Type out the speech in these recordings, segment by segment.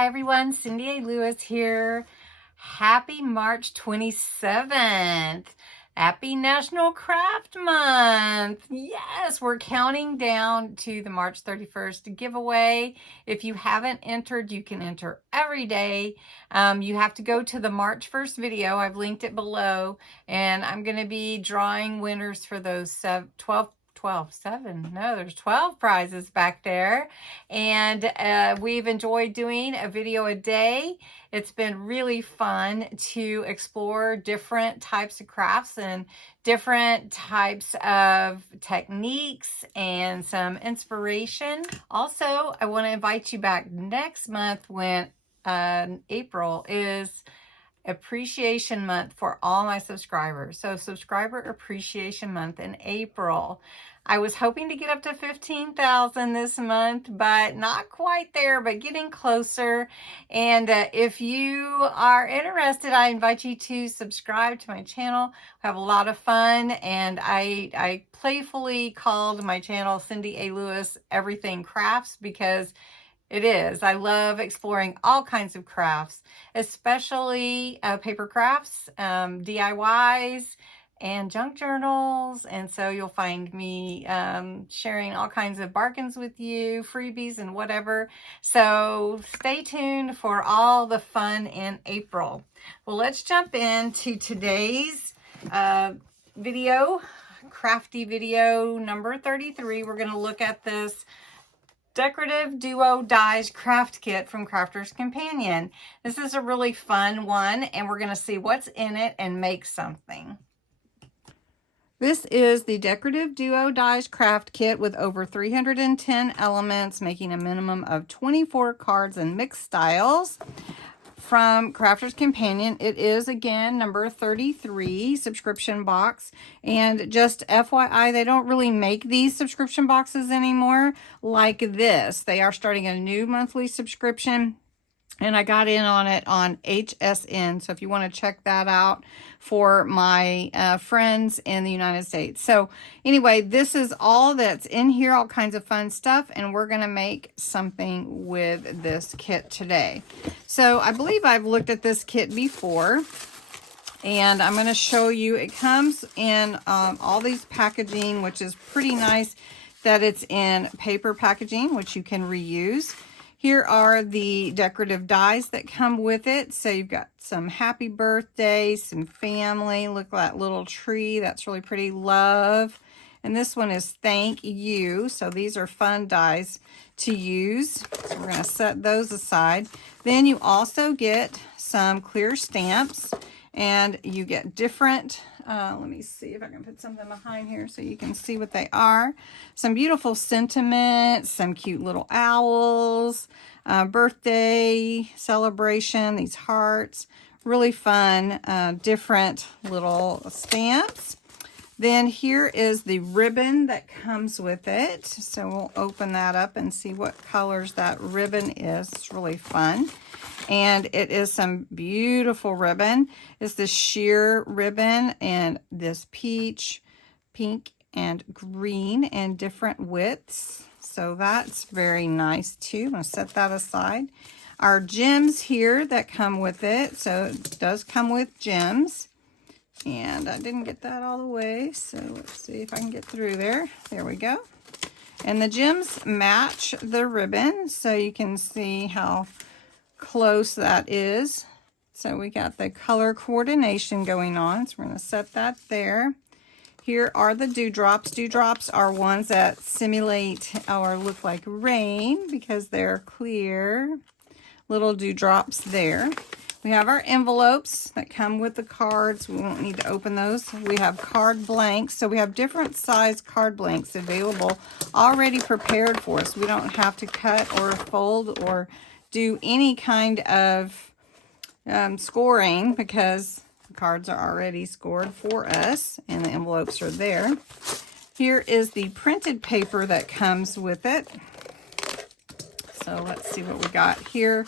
Hi everyone, Cindy A. Lewis here. Happy March 27th. Happy National Craft Month. Yes, we're counting down to the March 31st giveaway. If you haven't entered, you can enter every day. You have to go to the March 1st video. I've linked it below, and I'm going to be drawing winners for those 12 prizes back there. And we've enjoyed doing a video a day. It's been really fun to explore different types of crafts and different types of techniques and some inspiration. Also, I want to invite you back next month when April is Appreciation Month for all my subscribers. So Subscriber Appreciation Month in April. I was hoping to get up to 15,000 this month, but not quite there, but getting closer. And if you are interested, I invite you to subscribe to my channel. We have a lot of fun, and I playfully called my channel Cindy A. Lewis Everything Crafts because it is. I love exploring all kinds of crafts, especially paper crafts, DIYs, and junk journals. And so you'll find me sharing all kinds of bargains with you, freebies and whatever. So stay tuned for all the fun in April. Well, let's jump into today's video, Crafty video number 33. We're going to look at this Decorative Duo Dies Craft Kit from Crafter's Companion. This is a really fun one, and we're going to see what's in it and make something. This is the Decorative Duo Dies Craft Kit with over 310 elements, making a minimum of 24 cards and mixed styles. From Crafter's Companion. It is, again, number 33 subscription box. And just FYI, they don't really make these subscription boxes anymore like this. They are starting a new monthly subscription, and I got in on it on HSN. So if you want to check that out for my friends in the United States. So anyway, this is all that's in here, all kinds of fun stuff. And we're going to make something with this kit today. So I believe I've looked at this kit before. And I'm going to show you, it comes in all these packaging, which is pretty nice that it's in paper packaging, which you can reuse. Here are the decorative dies that come with it. So you've got some happy birthday, some family. Look at that little tree. That's really pretty. Love. And this one is thank you. So these are fun dies to use. So we're going to set those aside. Then you also get some clear stamps. And you get different, let me see if I can put something behind here so you can see what they are. Some beautiful sentiments, some cute little owls, birthday celebration, these hearts. Really fun, different little stamps. Then here is the ribbon that comes with it. So we'll open that up and see what colors that ribbon is. It's really fun. And it is some beautiful ribbon. It's the sheer ribbon and this peach, pink, and green and different widths. So that's very nice too. I'm going to set that aside. Our gems here that come with it. So it does come with gems. And I didn't get that all the way. So let's see if I can get through there. There we go. And the gems match the ribbon. So you can see how close that is. So we got the color coordination going on. So we're going to set that there. Here are the dewdrops. Dewdrops are ones that simulate or look like rain because they're clear. Little dewdrops there. We have our envelopes that come with the cards. We won't need to open those. We have card blanks. So we have different size card blanks available already prepared for us. We don't have to cut or fold or do any kind of scoring because the cards are already scored for us and the envelopes are there. Here is the printed paper that comes with it. So let's see what we got here.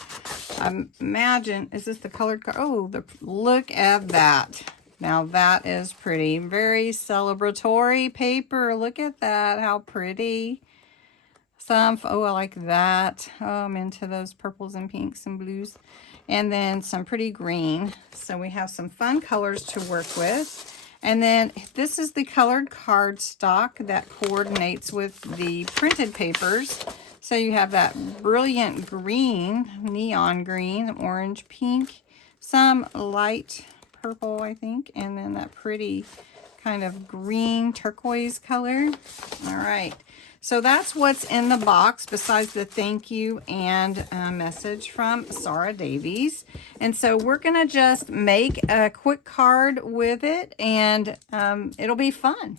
Imagine, is this the colored card? Oh, look at that. Now that is pretty. Very celebratory paper. Look at that. How pretty. some, oh, I like that. Oh, I'm into those purples and pinks and blues. And then some pretty green. So we have some fun colors to work with. And then this is the colored cardstock that coordinates with the printed papers. So you have that brilliant green, neon green, orange, pink, some light purple, I think, and then that pretty kind of green turquoise color. All right. So that's what's in the box besides the thank you and message from Sarah Davies. And so we're going to just make a quick card with it, and it'll be fun.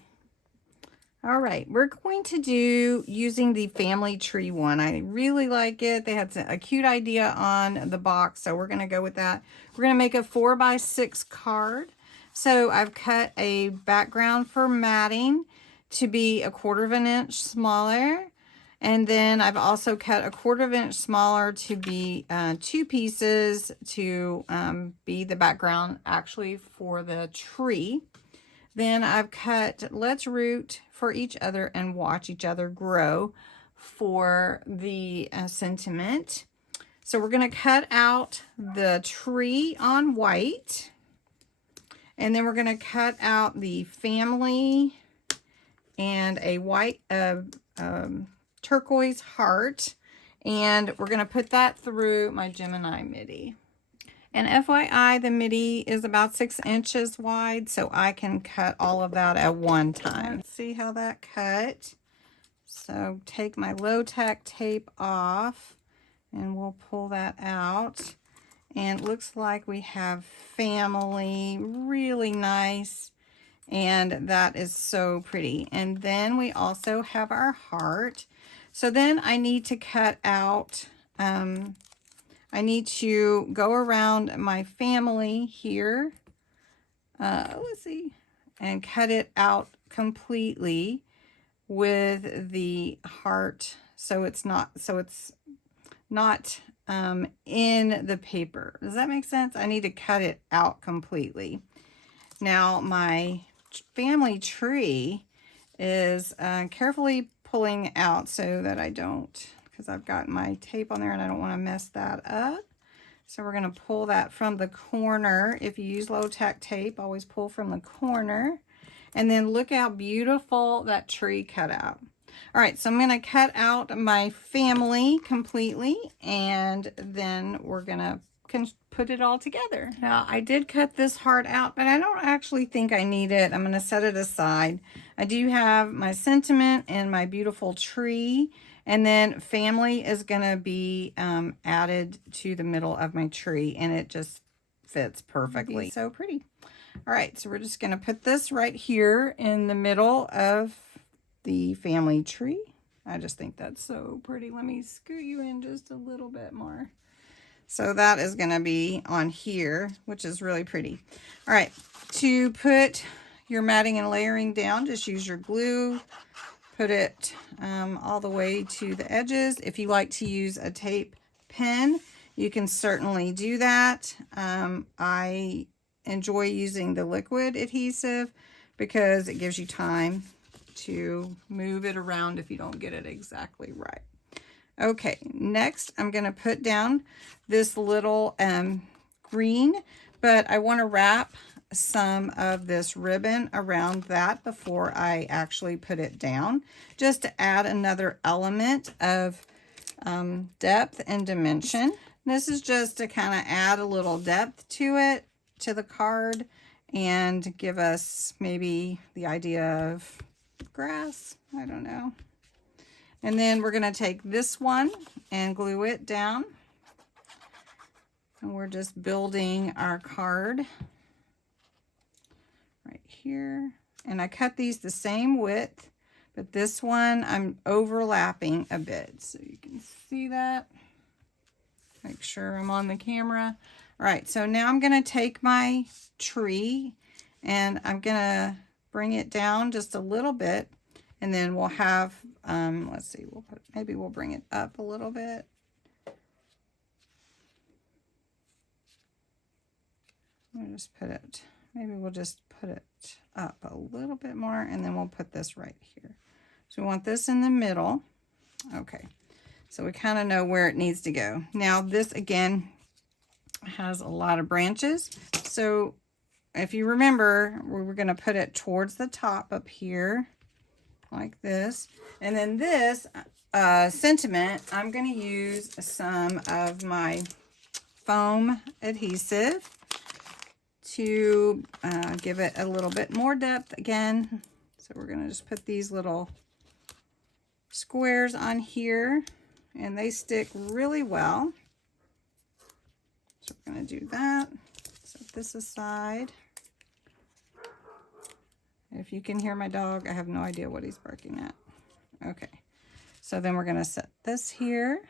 All right, we're going to do using the family tree one. I really like it. They had a cute idea on the box, so we're going to go with that. We're going to make a 4x6 card. So I've cut a background for matting to be 1/4 inch smaller, and then I've also cut 1/4 inch smaller to be 2 pieces to be the background actually for the tree. Then I've cut Let's Root for Each Other and Watch Each Other Grow for the sentiment. So we're going to cut out the tree on white, and then we're going to cut out the family and a white turquoise heart, and we're going to put that through my Gemini MIDI. And FYI, the MIDI is about 6 inches wide, so I can cut all of that at one time. Let's see how that cut. So take my low-tack tape off, and we'll pull that out. And it looks like we have family, really nice. And that is so pretty. And then we also have our heart. So then I need to cut out, I need to go around my family here. Let's see. And cut it out completely with the heart. So it's not in the paper. Does that make sense? I need to cut it out completely. Now my family tree is carefully pulling out so that I don't, because I've got my tape on there and I don't want to mess that up. So we're going to pull that from the corner. If you use low-tack tape, always pull from the corner. And then look how beautiful that tree cut out. All right, so I'm going to cut out my family completely, and then we're going to put it all together. Now, I did cut this heart out, but I don't actually think I need it. I'm going to set it aside. I do have my sentiment and my beautiful tree, and then family is going to be added to the middle of my tree, and it just fits perfectly. So pretty. All right, so we're just going to put this right here in the middle of the family tree. I just think that's so pretty. Let me scoot you in just a little bit more. So that is going to be on here, which is really pretty. All right, to put your matting and layering down, just use your glue. Put it all the way to the edges. If you like to use a tape pen, you can certainly do that. I enjoy using the liquid adhesive because it gives you time to move it around if you don't get it exactly right. Okay, next I'm going to put down this little green, but I want to wrap some of this ribbon around that before I actually put it down, just to add another element of depth and dimension. This is just to kind of add a little depth to it, to the card, and give us maybe the idea of grass. I don't know. And then we're going to take this one and glue it down. And we're just building our card right here. And I cut these the same width, but this one I'm overlapping a bit. So you can see that. Make sure I'm on the camera. All right, so now I'm going to take my tree and I'm going to bring it down just a little bit. And then we'll have, let's see, maybe we'll bring it up a little bit. We'll just put it, maybe we'll just put it up a little bit more, and then we'll put this right here. So we want this in the middle. Okay, so we kind of know where it needs to go. Now this again has a lot of branches, so if you remember, we were going to put it towards the top up here like this, and then this sentiment, I'm going to use some of my foam adhesive to give it a little bit more depth again. So we're going to just put these little squares on here, and they stick really well. So we're going to do that. Set this aside. If you can hear my dog, I have no idea what he's barking at. Okay, so then we're going to set this here.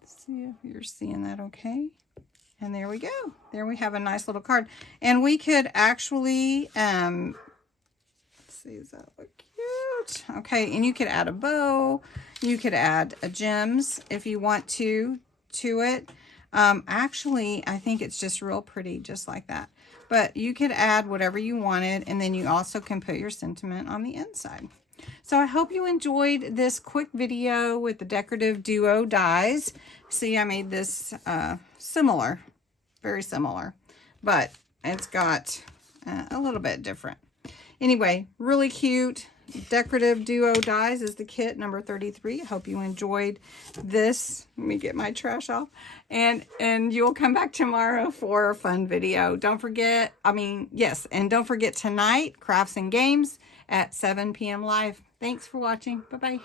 Let's see if you're seeing that okay. And there we go. There we have a nice little card. And we could actually, let's see, does that look cute? Okay, and you could add a bow. You could add a gems if you want to it. Actually, I think it's just real pretty, just like that. But you could add whatever you wanted, and then you also can put your sentiment on the inside. So I hope you enjoyed this quick video with the Decorative Duo dies. See, I made this similar, very similar, but it's got a little bit different. Anyway, really cute. Decorative Duo dies is the kit number 33. I hope you enjoyed this. Let me get my trash off. And you'll come back tomorrow for a fun video. Don't forget, yes, and don't forget tonight, Crafts and Games at 7 p.m. live. Thanks for watching. Bye-bye.